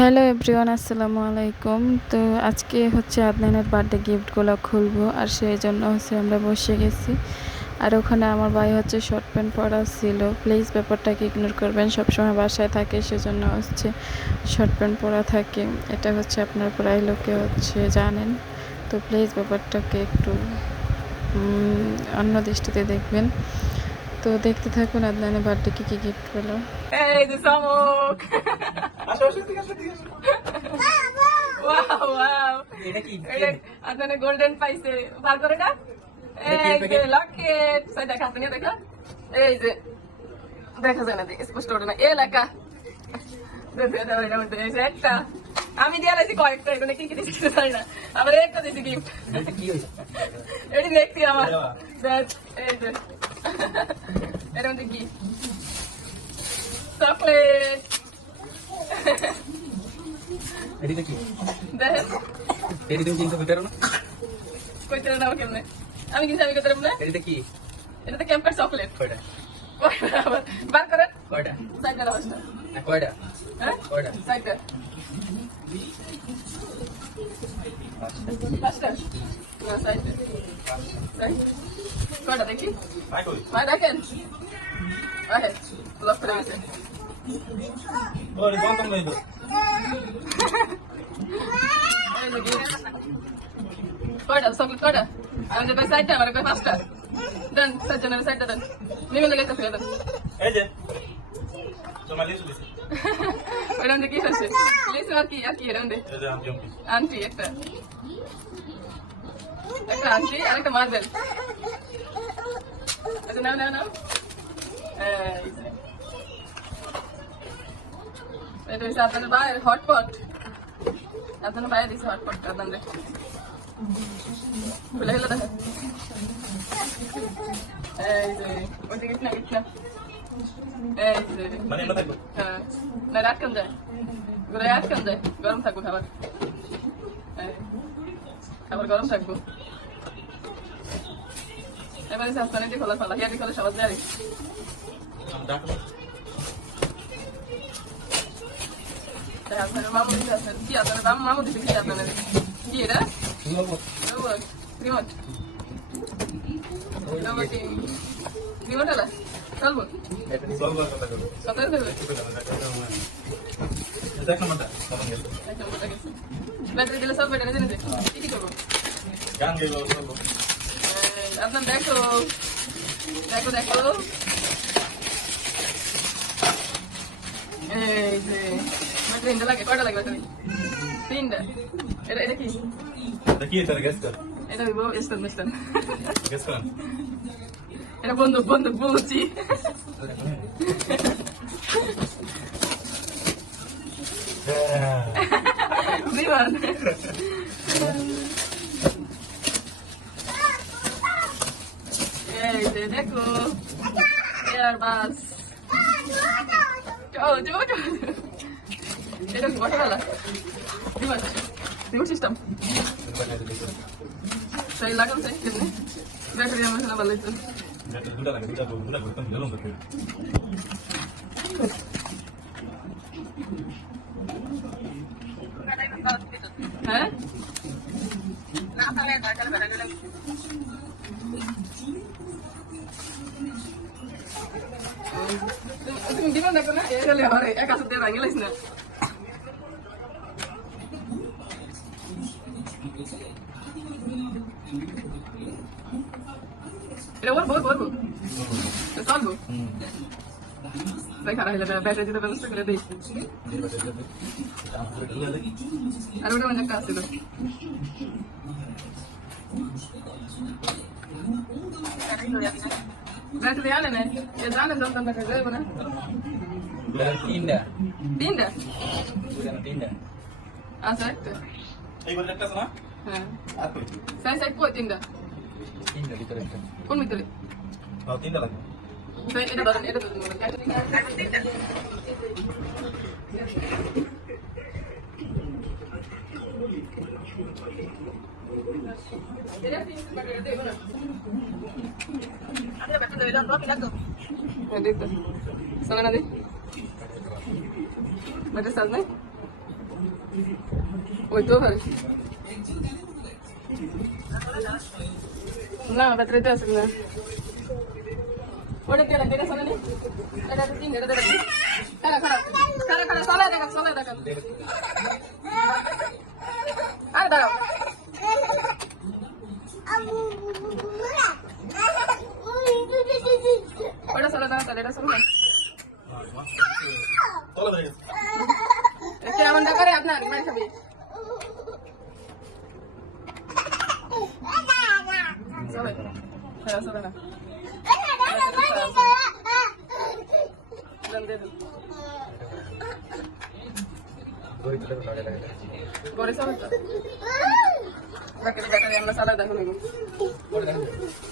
Hello everyone, আসসালামু আলাইকুম। তো আজকে হচ্ছে আদনানের বার্থডে গিফটগুলো খুলবো, আর সেই জন্য হচ্ছে আমরা বসে গেছি। আর ওখানে আমার ভাই হচ্ছে শর্ট প্যান্ট পরা ছিল। প্লিজ ব্যাপারটাকে ইগনোর করবেন, সবসময় বাসায় থাকে সেজন্য হচ্ছে শর্ট প্যান্ট পরা থাকে। এটা হচ্ছে আপনার প্রায় লোকে হচ্ছে জানেন। তো প্লিজ ব্যাপারটাকে একটু অন্য দৃষ্টিতে দেখবেন। তো দেখতে থাকুন আদনানের বার্থডে কী গিফট পেলো। এই যে চমক। ওয়াও ওয়াও, এটা কি? এটা আপনারা গোল্ডেন পাইছে। বার করে না, এই যে লকেট। সেই দেখা আপনি দেখা, এই যে দেখা যায় না, দেখে স্পষ্ট ওঠে না এ লেখা। একটা আমি দিয়ে লাইছি কয়েকটা, এখানে কি কি দিচ্ছি জানি না, আবার একটা দিচ্ছি গিফট। কি হয়েছে? এটি দেখছি আমার দেখ, এই যে এর মধ্যে কি চকলেট। এটা কি? দেখেন এটা তুমি কিনতে পারো না? কইতে না কেমনে, আমি কিন্তু আমি কইতে না। এটা কি? এটা তো ক্যাম্পার চকলেট। কয়টা? বার করেন কয়টা? সাইডটা লাস্টটা। না কয়টা? হ্যাঁ কয়টা? সাইডটা পাঁচটা না সাইডটা সাইড কয়টা দেখি ভাই দেখেন আহে লক করে গেছে। এই যে কয়টা চকলেট কয়টা? আমি যে ভাই সাইডটা আমার কয় পাঁচটা দেন, সাইডটা সাইডটা দেন, নিমে লেগে ফেলে দেন। এই যে তোমার লিচু দিছে ওইটা মধ্যে কি হচ্ছে লিচু আর কি এর মধ্যে এই যে আমি জম্পি আন্টি একটা আন্টি আর একটা মার্বেল। আচ্ছা নাও নাও নাও, এটা হচ্ছে আপনাদের বাইরের হটপট। আপনার বাইরে দিচ্ছে হটপট আপনাদের খুলে গেলে দেখেন। এই যে ওইটা গেছ না এই যে মানে এমন থাকবো হ্যাঁ না আটকান যায়, ঘুরে আটকান যায়, গরম থাকবো খাবার, খাবার গরম থাকবো। এবারে সাবধানে দিয়ে খোলা ফেলা, ইয়াদি খোলা সবাই জানি। ডাকো আপনার মামু দিতে আছেন কি? আপনার মামু দিতে কি? আপনার কি এটা রিমোট রিমোট রিমোট আলা চলবো সলভ কথা করো কত দেবে? দেখ নাম্বারটা কেমন গেছে ব্যাটারি দিলে সব ব্যাটারি জেনে কি করবো? গান গাইবো সলভ আপনার দেখো দেখো দেখো, এই যে ব্যাটারি তিনটা লাগে। কয়টা লাগে ব্যাটারি? তিনটা। এটা এটা কি? দেখি এটা গেস কর এটা হইব স্ট্যান্ড স্ট্যান্ড। গেস কর এটা বন্ধু বন্ধু বলছি। বিমান এই যে দেখো এয়ার বাস। এটা কি বসাবেলা বিমান রিমোট সিস্টেম সেই লাগান চাই কেমনি ব্যাটারি আমার না ভালো হইতো। দুটা লাগে দুটা করতাম গেলাম তো হ্যাঁ তুমি দিবেন দেখো না, এলে আমার এক হাতে দিয়ে ভাঙিলাইস না। এটা ওর বল বলবো চলবো দেখা রাখলে ব্যাটারি দিতে ব্যবস্থা করে দিই। আর ওটা অনেক কাজ ছিল। ব্যাটারি আনে না এ জানেন যখন ব্যাটারি দেবো না। তিনটা তিনটা তিনটা আচ্ছা একটা এই বলে একটা আছে না হ্যাঁ আর কই সাইড সাইড কই তিনটা তিনটা ভিতরে একটা কোন ভিতরে? তিনটা লাগে এটা ধরেন এটা ধরেন দেখতো চলে না দেখ বেটা সাজ নাই ওই তো ভাই না ব্যাটারিতে আছে না ওটা কেন দেখে শোনেনি এটা তো তিন এটা দেখে খারাপ খারাপ খারাপ খারাপ চলে দেখা আরে দাঁড়াও ওটা চলে দাঁড়া তাহলে এটা চলে তলা হয়ে গেছে কেমনটা করে আপনার মার খাবি চলে হ্যাঁ চলে না দড়ি তুলে লাগে লাগে ঘরে চলে তো আমরা সাদা দেখো পরে দেখা যাবে